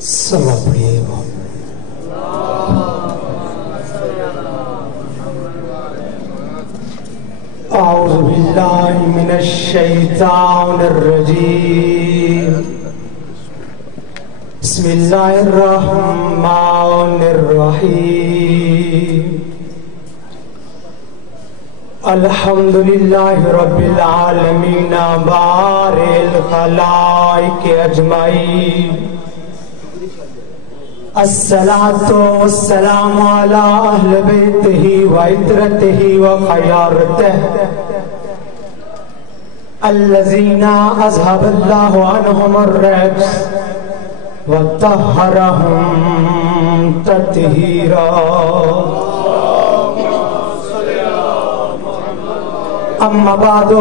صلوات پڑھیے اعوذ باللہ من الشیطان الرجیم بسم اللہ الرحمن الرحیم الحمدللہ رب العالمین بارئ الخلائق اجمعین الصلاة والسلام على أهل بيته وعترته وخيارته الذين أذهب الله عنهم الرجس وطهرهم تطهيرا أما بعد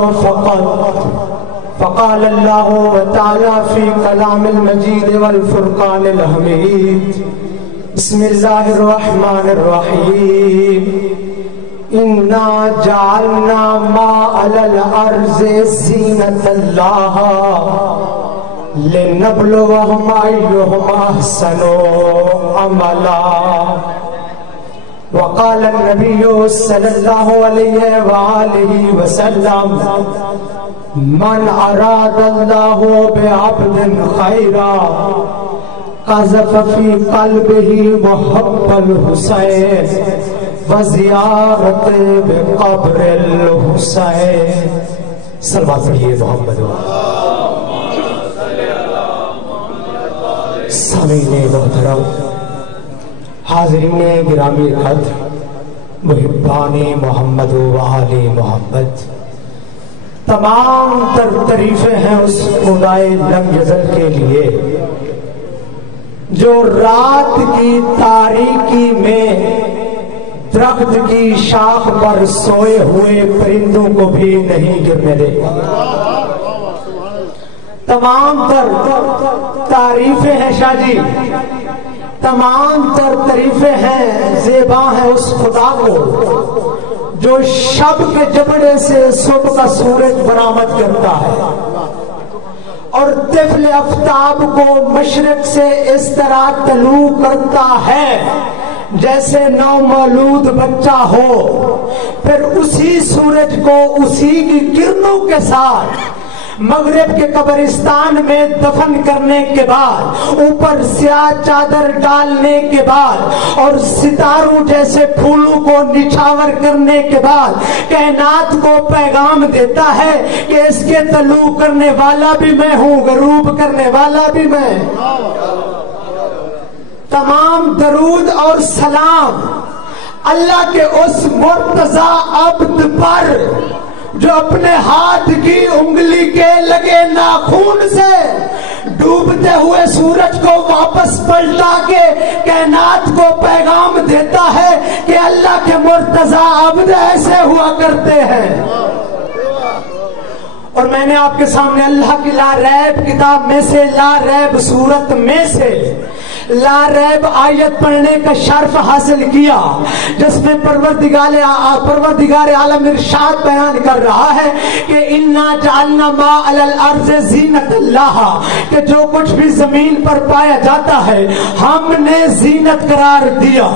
فقال الله تعالى في كلام المجيد والفرقان الحميد بسم الله الرحمن الرحيم إنا جعلنا ما على الأرض زينة لها لنبلوهم أيهم أحسن عملا وقال النبي صلى الله عليه وآله وسلم من أراد الله بعبد خيرا قذف في قلبه محب الحسين وزيارة بقبر الحسين صلوات پڑھیے محمد سامعین محترم حاضرین گرامی قدر محبان محمد و آل محمد تمام تر تعریفیں ہیں اس خدائے لم یزل کے لیے جو رات کی تاریکی میں درخت کی شاخ پر سوئے ہوئے پرندوں کو بھی نہیں گرنے دیتا تمام تر تعریفیں ہیں شاہ جی تمام تر تعریفیں ہیں زیبا ہیں اس خدا کو جو شب کے جبڑے سے صبح کا سورج برآمد کرتا ہے اور طفل آفتاب کو مشرق سے اس طرح طلوع کرتا ہے جیسے نومولود بچہ ہو پھر اسی سورج کو اسی کی کرنوں کے ساتھ مغرب کے قبرستان میں دفن کرنے کے بعد اوپر سیاہ چادر ڈالنے کے بعد اور ستاروں جیسے پھولوں کو نچھاور کرنے کے بعد کائنات کو پیغام دیتا ہے کہ اس کے طلوع کرنے والا بھی میں ہوں غروب کرنے والا بھی میں تمام درود اور سلام اللہ کے اس مرتضی عبد پر جو اپنے ہاتھ کی انگلی کے لگے ناخون سے ڈوبتے ہوئے سورج کو واپس پلٹا کے کائنات کو پیغام دیتا ہے کہ اللہ کے مرتضی عبد ایسے ہوا کرتے ہیں اور میں نے آپ کے سامنے اللہ کی لا ریب کتاب میں سے لا ریب سورت میں سے لا ریب آیت پڑھنے کا شرف حاصل کیا جس میں پروردگار عالم ارشاد بیان کر رہا ہے کہ انا جعلنا ما علی الارض زینت اللہ کہ جو کچھ بھی زمین پر پایا جاتا ہے ہم نے زینت قرار دیا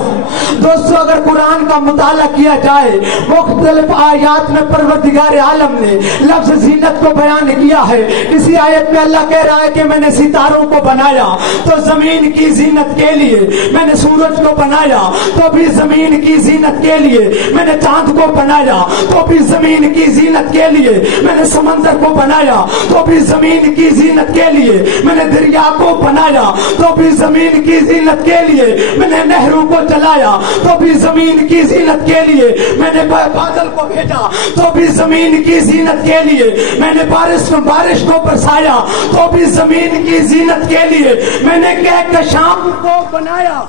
دوستو اگر قرآن کا مطالعہ کیا جائے مختلف آیات میں پروردگار عالم نے لفظ زینت کو بیان کیا ہے کسی آیت میں اللہ کہہ رہا ہے کہ میں نے ستاروں کو بنایا تو زمین کی زینت کے لیے میں نے سورج کو بنایا تو بھی زمین کی زینت کے لیے میں نے چاند کو بنایا تو بھی زمین کی زینت کے لیے میں نے سمندر کو بنایا تو بھی زمین کی زینت کے لیے میں نے دریا کو بنایا تو بھی زمین کی زینت کے لیے میں نے نہروں کو چلایا تو بھی زمین کی زینت کے لیے میں نے بادل کو بھیجا تو بھی زمین کی زینت کے لیے میں نے بارش کو برسایا تو بھی زمین کی زینت کے لیے میں نے کہکشاؤں کو بنایا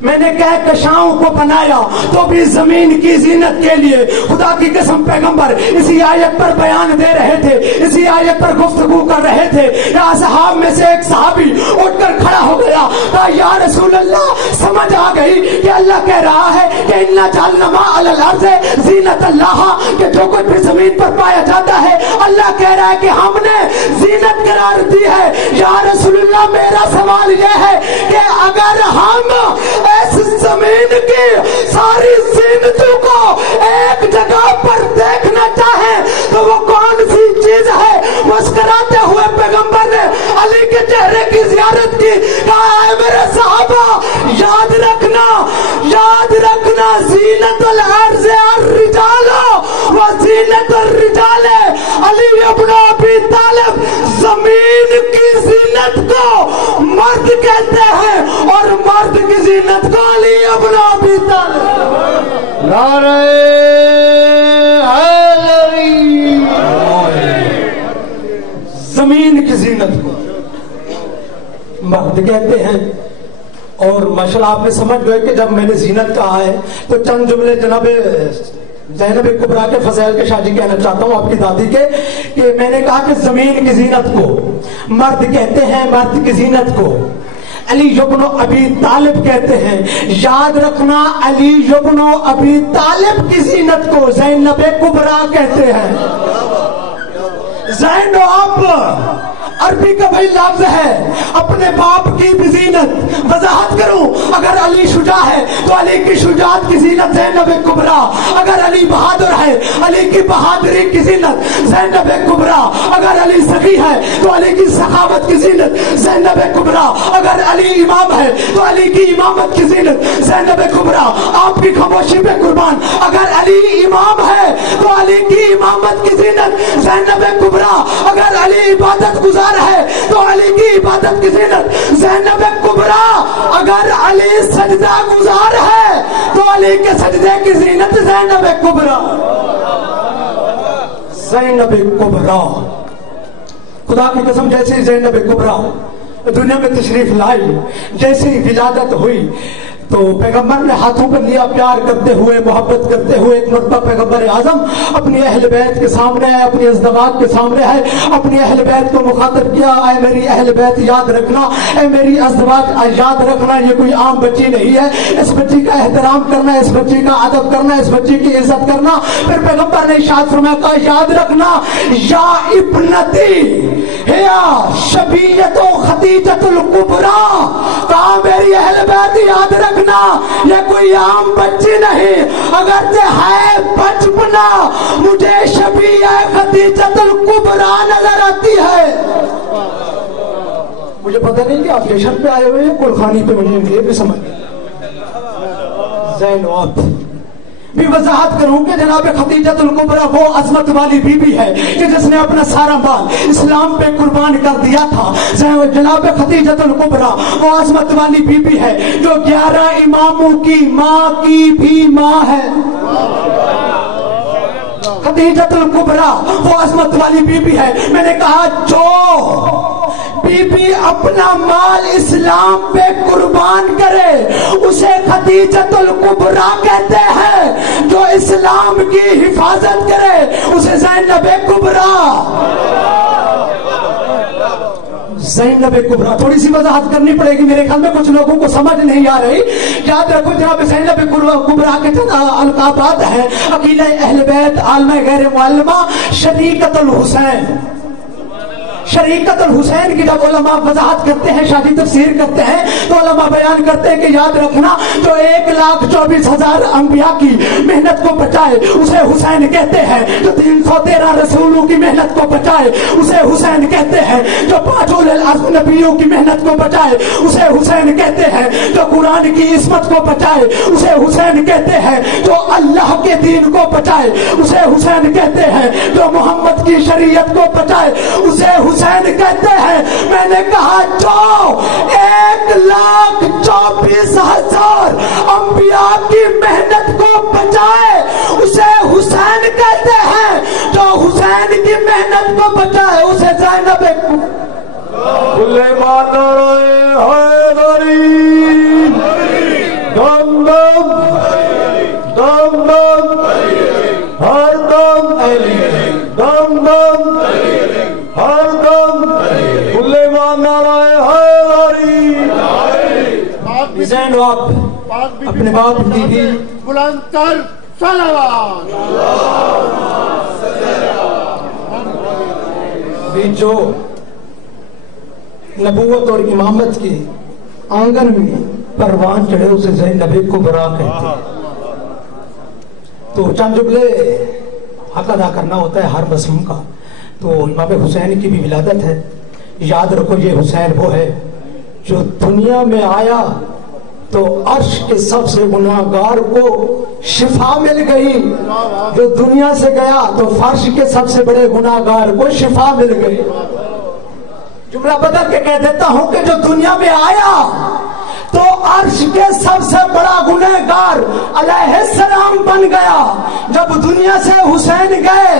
میں نے کہکشاؤں کو بنایا تو بھی زمین کی زینت کے لیے خدا کی قسم پیغمبر اسی آیت پر بیان دے رہے تھے اسی آیت پر گفتگو کر رہے تھے یا صحاب میں سے ایک صحابی اٹھ کر کھڑا کہا یا رسول اللہ سمجھ آ گئی کہ اللہ کہہ رہا ہے کہ اِنَّا جَعَلْنَا مَا عَلَى الْأَرْضِ زِینَةً لَہَا، کہ جو کچھ بھی زمین پر پایا جاتا ہے اللہ کہہ رہا ہے کہ ہم نے زینت قرار دی ہے۔ یا رسول اللہ میرا سوال یہ ہے کہ اگر ہم اس زمین کی ساری زینتوں کو ایک جگہ پر دیکھنا چاہیں تو وہ کون سی چیز ہے؟ مسکراتے ہوئے پیغمبر نے علی کے چہرے کی زیارت کی، کہا اے میرے صحابہ یاد رکھنا زینت الارض الرجال و زینت الرجال، علی ابن ابی طالب زمین کی زینت کو مرد کہتے ہیں اور مرد کی زینت کو علی ابن ابی طالب۔ نعرہ حیدری، زمین کی زینت کو مرد کہتے ہیں۔ اور ماشاءاللہ آپ نے سمجھ گئے کہ جب میں نے زینت کہا ہے تو چند جملے جناب زینب کبریٰ کے فضائل کے شاہ جی کہنا چاہتا ہوں، آپ کی دادی کے، کہ میں نے کہا کہ زمین کی زینت کو مرد کہتے ہیں، مرد کی زینت کو علی ابن ابی طالب کہتے ہیں۔ یاد رکھنا علی ابن ابی طالب کی زینت کو زینب کبریٰ کہتے ہیں۔ زینب عربی کا بھائی لفظ ہے، اپنے باپ کی بھی زینت وضاحت کروں، اگر علی شجاع ہے تو علی کی شجاعت کی زینت زینب کبریٰ، اگر علی بہادر ہے علی کی بہادری کی زینت زینب کبریٰ، اگر علی سخی ہے تو علی کی سخاوت کی زینت زینب کبریٰ، اگر علی امام ہے تو علی کی امامت کی زینت زینب کبریٰ۔ آپ کی خاموشی پہ قربان، اگر علی امام ہے تو علی کی امامت کی زینت زینب کبریٰ، اگر علی عبادت گزار ہے تو علی کی عبادت کی زینت زینب کبریٰ، اگر علی سجدہ گزار ہے تو علی کے سجدے کی زینت زینب کبریٰ۔ زینب کبریٰ، خدا کی قسم جیسی زینب کبریٰ دنیا میں تشریف لائی، جیسی ولادت ہوئی تو پیغمبر نے ہاتھوں پر لیا، پیار کرتے ہوئے محبت کرتے ہوئے ایک مرتبہ پیغمبر اعظم اپنی اہل بیت کے سامنے ہے، اپنی ازدواج کے سامنے ہے، اپنی اہل بیت کو مخاطب کیا، اے میری اہل بیت یاد رکھنا، اے میری ازدواج یاد رکھنا، یہ کوئی عام بچی نہیں ہے، اس بچی کا احترام کرنا، اس بچی کا ادب کرنا، اس بچی کی عزت کرنا۔ پھر پیغمبر نے ارشاد فرمایا، کہا یاد رکھنا یا ابنتی ہیا شبیۃ خدیجۃ الکبریٰ، کہا میری اہل بیت یاد رکھنا یہ کوئی عام بچی نہیں، اگرچہ ہے بچپنا مجھے شبیہ خدیجۃ الکبریٰ نظر آتی ہے۔ مجھے پتہ نہیں کہ آپ اسٹیشن پہ آئے ہوئے ہیں کلخانی پہ، مجھے یہ بھی سمجھ زینب بھی وضاحت کروں کہ جناب خدیجۃ الکبریٰ وہ عظمت والی بی بی ہے کہ جس نے اپنا سارا مال اسلام پہ قربان کر دیا تھا۔ جناب خدیجۃ الکبریٰ وہ عظمت والی بی بی ہے جو 11 اماموں کی ماں کی بھی ماں ہے۔ خدیجۃ الکبریٰ وہ عظمت والی بی بی ہے، میں نے کہا جو بی بی اپنا مال اسلام پہ قربان کرے اسے خدیجۃ الکبریٰ کہتے ہیں، جو اسلام کی حفاظت کرے اسے زینب کبریٰ۔ زینب کبریٰ تھوڑی سی وضاحت کرنی پڑے گی، میرے خیال میں کچھ لوگوں کو سمجھ نہیں آ رہی۔ یاد رکھو جناب زینب کبریٰ کے القابات ہیں، عقیلہ اہل بیت، عالمہ غیر معلمہ، شریکت الحسین۔ شریکت الحسین کی جب علماء وضاحت کرتے ہیں، شادی تفسیر کرتے ہیں تو علماء بیان کرتے ہیں کہ یاد رکھنا جو 1,24,000 انبیاء کی محنت کو بچائے اسے حسین کہتے ہیں، جو 313 رسولوں کی محنت کو بچائے اسے حسین کہتے ہیں، جو 5 اولو العزم نبیوں کی محنت کو بچائے اسے حسین کہتے ہیں، جو قرآن کی عصمت کو بچائے اسے حسین کہتے ہیں، جو اللہ کے دین کو بچائے اسے حسین کہتے ہیں، جو محمد کی شریعت کو بچائے اسے حسین کہتے ہیں۔ میں نے کہا جو 1,24,000 انبیاء کی محنت کو بچائے اسے حسین کہتے ہیں، جو حسین کی محنت کو بچائے اسے زینب حیدری دم دم دم دم ہر دم دم دم ہر دم کلے مان نعرہ حیدری حسین آپ اپنے باپ کی بلند تر صلوات جو نبوت اور امامت کے آنگن میں پروان چڑھے اسے زینب کبریٰ کہتے ہیں. تو چند جملے حق ادا کرنا ہوتا ہے ہر مسلم کا. تو امام حسین کی بھی ولادت ہے. یاد رکھو یہ حسین وہ ہے جو دنیا میں آیا تو عرش کے سب سے گناہگار کو شفا مل گئی. جو دنیا سے گیا تو فرش کے سب سے بڑے گناہگار کو شفا مل گئی. جملہ بدل کے کہہ دیتا ہوں کہ جو دنیا میں آیا تو عرش کے سب سے بڑا گنہگار علیہ السلام بن گیا. جب دنیا سے حسین گئے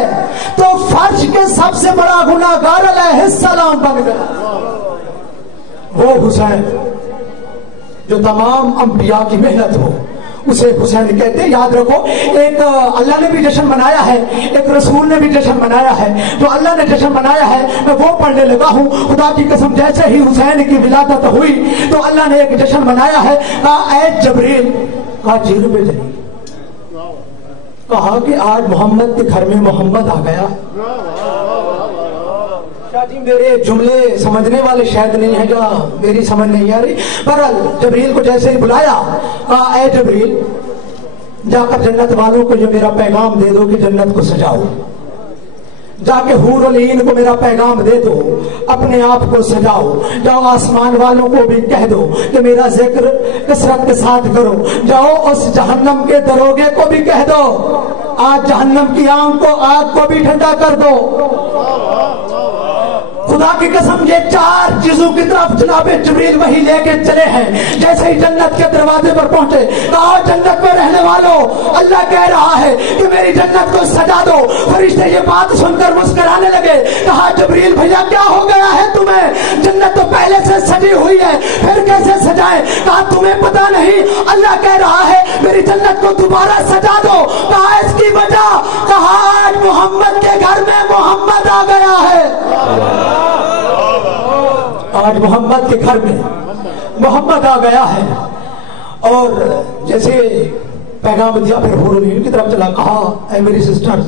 تو فرش کے سب سے بڑا گنہگار علیہ السلام بن گیا. وہ حسین جو تمام انبیاء کی محنت ہو اسے حسین کہتے ہیں. یاد رکھو ایک اللہ نے بھی جشن منایا ہے, ایک رسول نے بھی جشن منایا ہے. جو اللہ نے جشن منایا ہے میں وہ پڑھنے لگا ہوں. خدا کی قسم جیسے ہی حسین کی ولادت ہوئی تو اللہ نے ایک جشن منایا ہے. کہا اے جبریل, کہا جیل میں جائیے, کہا کہ آج محمد کے گھر میں محمد آ گیا. جی میرے جملے سمجھنے والے شاید نہیں ہیں, جہاں میری سمجھ نہیں آ رہی. بہرحال جبریل کو جیسے ہی بلایا, کہا اے جبریل جا کر جنت والوں کو یہ میرا پیغام دے دو کہ جنت کو سجاؤ. جا کے حور العین کو میرا پیغام دے دو, اپنے آپ کو سجاؤ. جاؤ آسمان والوں کو بھی کہہ دو کہ میرا ذکر کثرت کے ساتھ کرو. جاؤ اس جہنم کے دروگے کو بھی کہہ دو آج جہنم کی آگ کو بھی ٹھنڈا کر دو. خدا کی قسم یہ چار چیزوں کی طرف جناب جبریل وہی لے کے چلے ہیں. جیسے ہی جنت کے دروازے پر پہنچے, کہا جنت میں رہنے والوں اللہ کہہ رہا ہے کہ میری جنت کو سجا دو. فرشتے یہ بات سن کر مسکرانے لگے. کہا جبریل بھیا کیا ہو گیا ہے تمہیں؟ جنت تو پہلے سے سجی ہوئی ہے, پھر کیسے سجائے؟ کہا تمہیں پتا نہیں, اللہ کہہ رہا ہے میری جنت کو دوبارہ سجا دو. کہا اس کی وجہ, کہا آج محمد کے گھر میں محمد آ گیا ہے. آج محمد کے گھر میں محمد آ گیا ہے. اور جیسے پیغام دیا پھر حور العین کی طرف چلا. کہا اے میری سسٹر,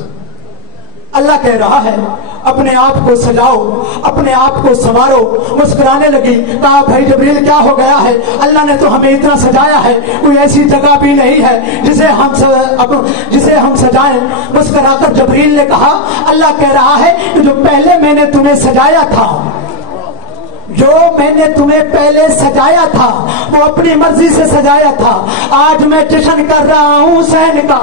اللہ کہہ رہا ہے اپنے آپ کو سجاؤ, اپنے آپ کو سنوارو. مسکرانے لگی. کہا بھائی جبریل کیا ہو گیا ہے؟ اللہ نے تو ہمیں اتنا سجایا ہے, کوئی ایسی جگہ بھی نہیں ہے جسے ہم سجائیں. مسکرا کر جبریل نے کہا اللہ کہہ رہا ہے کہ جو پہلے میں نے تمہیں سجایا تھا, جو میں نے تمہیں پہلے سجایا تھا وہ اپنی مرضی سے سجایا تھا. آج میں جشن کر رہا ہوں حسین کا.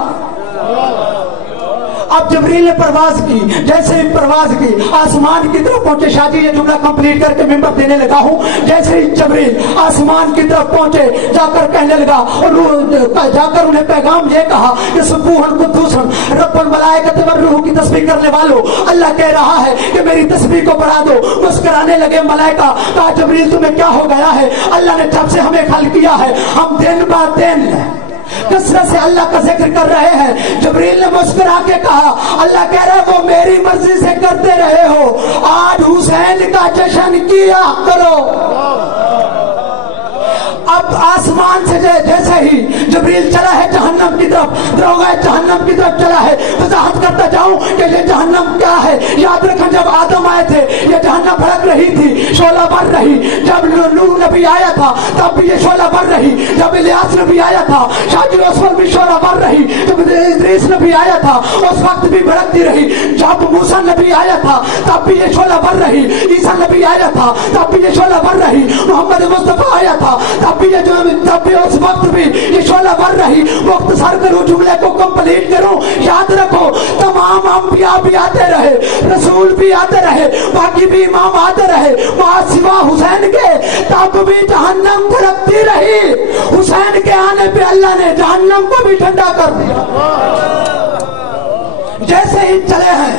اب جبریل نے پرواز کی. جیسے ہی پرواز کی آسمان کی طرف پہنچے. شاہ جی یہ جملہ کمپلیٹ کر کے ممبر دینے لگا ہوں. جیسے ہی جبریل آسمان کی طرف پہنچے, جا کر کہنے لگا اور جا کر انہیں پیغام یہ کہا کہ سبوحن قدوسن رب الملائکۃ والروح کی تسبیح کرنے والوں, اللہ کہہ رہا ہے کہ میری تسبیح کو بڑھا دو. مسکرانے لگے ملائکہ. کہا جبریل تمہیں کیا ہو گیا ہے؟ اللہ نے جب سے ہمیں خلق کیا ہے ہم دن بعد دن کثرت سے اللہ کا ذکر کر رہے ہیں. جبریل نے مسکرا کے کہا اللہ کہہ رہا ہے وہ میری مرضی سے کرتے رہے ہو, آج حسین کا جشن کیا کرو. اب آسمان سے جیسے ہی جبریل چلا ہے جہنم کی طرف, دروگہ جہنم کی طرف چلا ہے. وضاحت کرتا جاؤں کہ یہ جہنم کیا ہے. یاد رکھیں جب آدم آئے تھے یہ جہنم بھڑک رہی تھی, شعلہ بر رہی. جب نوح نبی آیا تھا تب بھی یہ شعلہ بر رہی. جب الیاس نبی آیا تھا شاہ رسول بھی شعلہ بر رہی. جب ادریس نبی آیا تھا اس وقت بھی بھڑکتی رہی. جب موسیٰ نبی آیا تھا تب بھی یہ شعلہ بر رہی. عیسیٰ نبی آیا تھا تب بھی یہ شعلہ بر رہی. محمد مصطفیٰ آیا تھا تب بھی اس وقت بھی یہ شعلہ بر رہی. مختصر کروں جملے کو کمپلیٹ کروں. یاد رکھو تمام انبیاء بھی آتے رہے, رسول بھی آتے رہے, باقی بھی امام آتے رہے, وہاں سوا حسین کے تب بھی جہنم دھڑکتی رہی. حسین کے آنے پہ اللہ نے جہنم کو بھی ٹھنڈا کر دیا. جیسے ہی چلے ہیں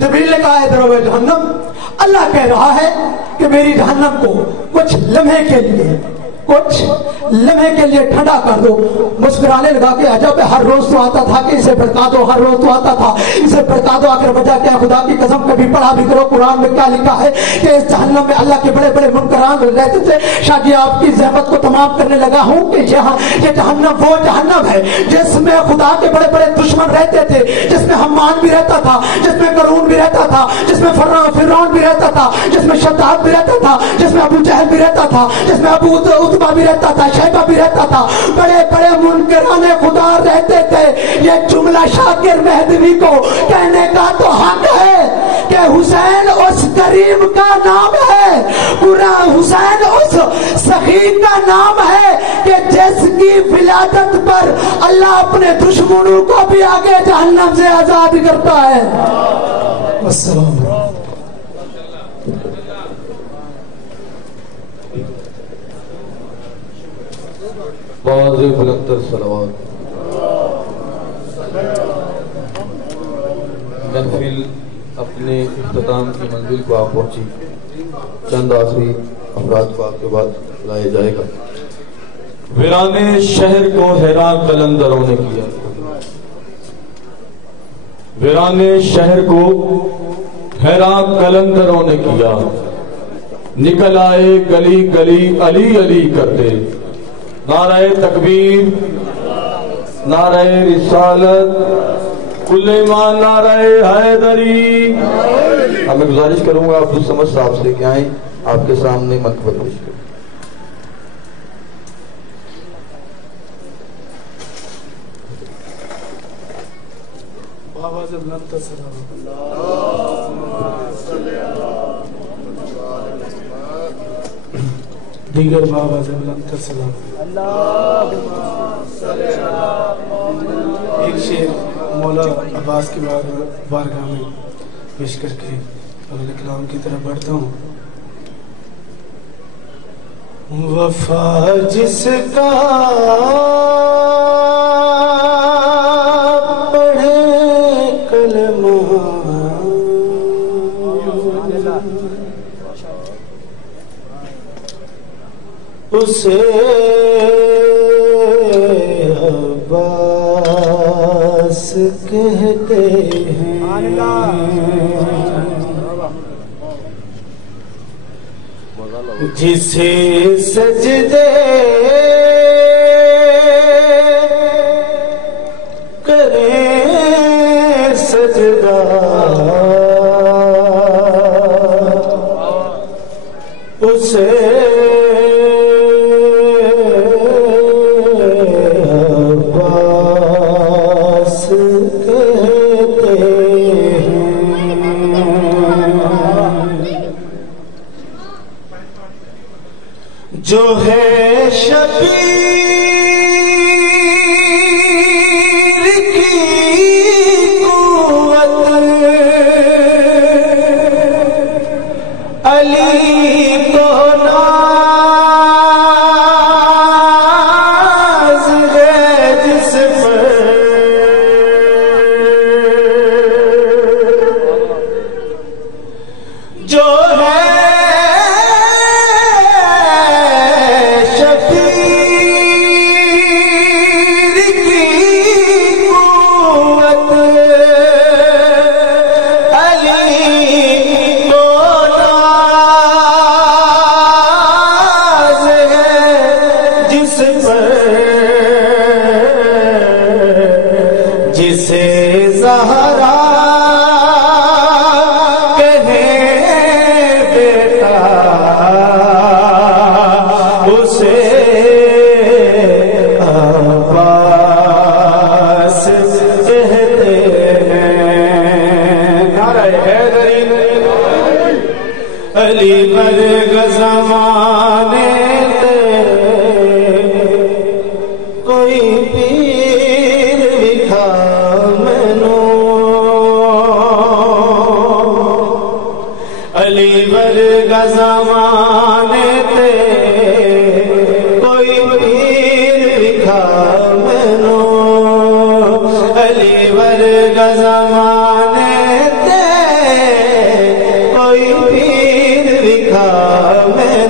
جبریل نے کہا ہے دروگہ جہنم, اللہ کہہ رہا ہے کہ میری جہنم کو کچھ لمحے کے لیے کچھ لمحے کے لیے ٹھنڈا کر دو. مسکرانے لگا کہ عجب ہے، ہر روز تو آتا تھا کہ اسے بھڑکا دو، ہر روز تو آتا تھا اسے بھڑکا دو، آخر وجہ کیا؟ خدا کی قسم کبھی پڑھا بھی کرو قرآن میں کیا لکھا ہے کہ اس جہنم میں اللہ کے بڑے بڑے منکران رہتے تھے. شاہ جی آپ کی زحمت کو تمام کرنے لگا ہوں کہ یہاں یہ جہنم وہ جہنم ہے جس میں خدا کے بڑے بڑے دشمن رہتے تھے، جس میں حمان بھی رہتا تھا، جس میں قارون بھی رہتا تھا، جس میں فرعون بھی رہتا تھا، جس میں شداد بھی رہتا تھا، جس میں ابو جہل بھی رہتا تھا، جس میں ابو عتبہ بھی رہتا تھا، شیبہ بھی رہتا تھا، بڑے بڑے منکران خدا رہتے تھے. یہ جملہ شاکر مہدوی کو کہنے کا تو حق ہے کہ حسین اس کریم کا نام ہے، پورا حسین اس سخی کا نام ہے کہ جس کی ولادت پر اللہ اپنے دشمنوں کو بھی آگے جہنم سے آزاد کرتا ہے. السلام واضح بلندر صلوات. محفل اپنے اختتام کی منزل کو آپ پہنچی. چند آخری افراد کو آپ کے بعد لایا جائے گا. ویرانے شہر کو حیران قلندروں نے کیا، ویرانے شہر کو حیران قلندروں نے کیا. نکل آئے گلی گلی علی علی کرتے، نعرہ تکبیر، نعرہ رسالت، کل ایمان، نعرہ حیدری. میں گزارش کروں گا عبد الصمد صاحب سے کہ آئیں آپ کے سامنے منقبت پیش کریں. دیگر بابا سے بلند سلام. ایک شعر مولا عباس کی بارگاہ میں پیش کر کے اگلے کلام کی طرف بڑھتا ہوں. وفا جس کا پڑھے کلمہ اسے عباس کہتے ہیں. جسے سجدے کریں سجدہ اسے عباس کہتے ہیں. جو ہے شبیر کی قوت علی کو ناز ہے جس پر جو ہے کوئی پیر دکھا میں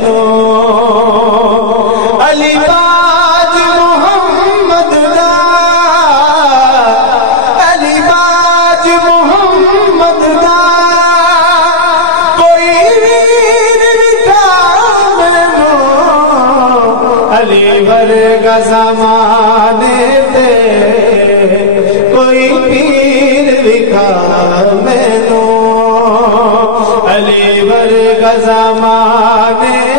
علی ورگا زمانے تے کوئی پیر وکھا مینوں علی ورگا زمانے